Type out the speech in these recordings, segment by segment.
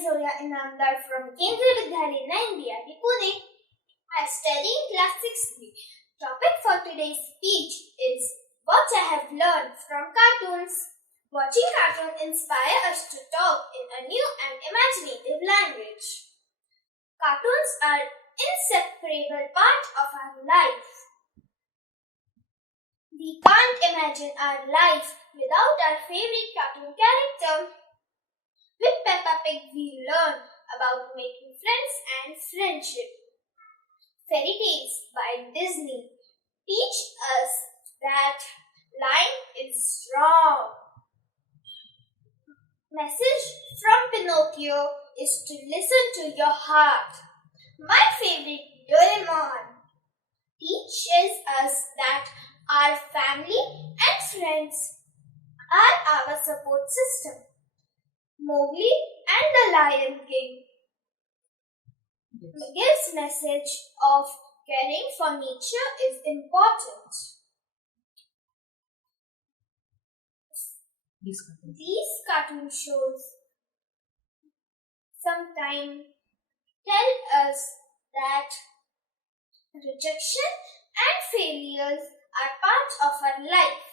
is Zoya Inamdar from Kendriya Vidyalaya, Pune. I study in class 6B. Topic for today's speech is what I have learned from cartoons. Watching cartoons inspire us to talk in a new and imaginative language. Cartoons are an inseparable part of our life. We can't imagine our life without our favorite cartoon character. With Peppa Pig, we learn about making friends and friendship. Fairy tales by Disney teach us that lying is wrong. Message from Pinocchio is to listen to your heart. My favorite, Doraemon, teaches us that our family and friends are our support system. Mowgli and the Lion King gives message of caring for nature is important. These cartoon shows sometimes tell us that rejection and failures are part of our life.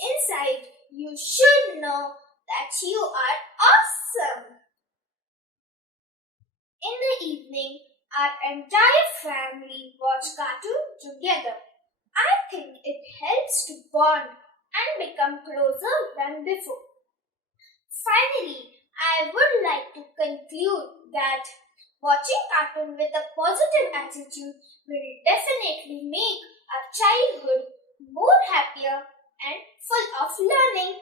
Inside, you should know that you are awesome. In the evening, our entire family watch cartoon together. I think it helps to bond and become closer than before. Finally, I would like to conclude that watching cartoon with a positive attitude will definitely make our childhood more happier and full of learning.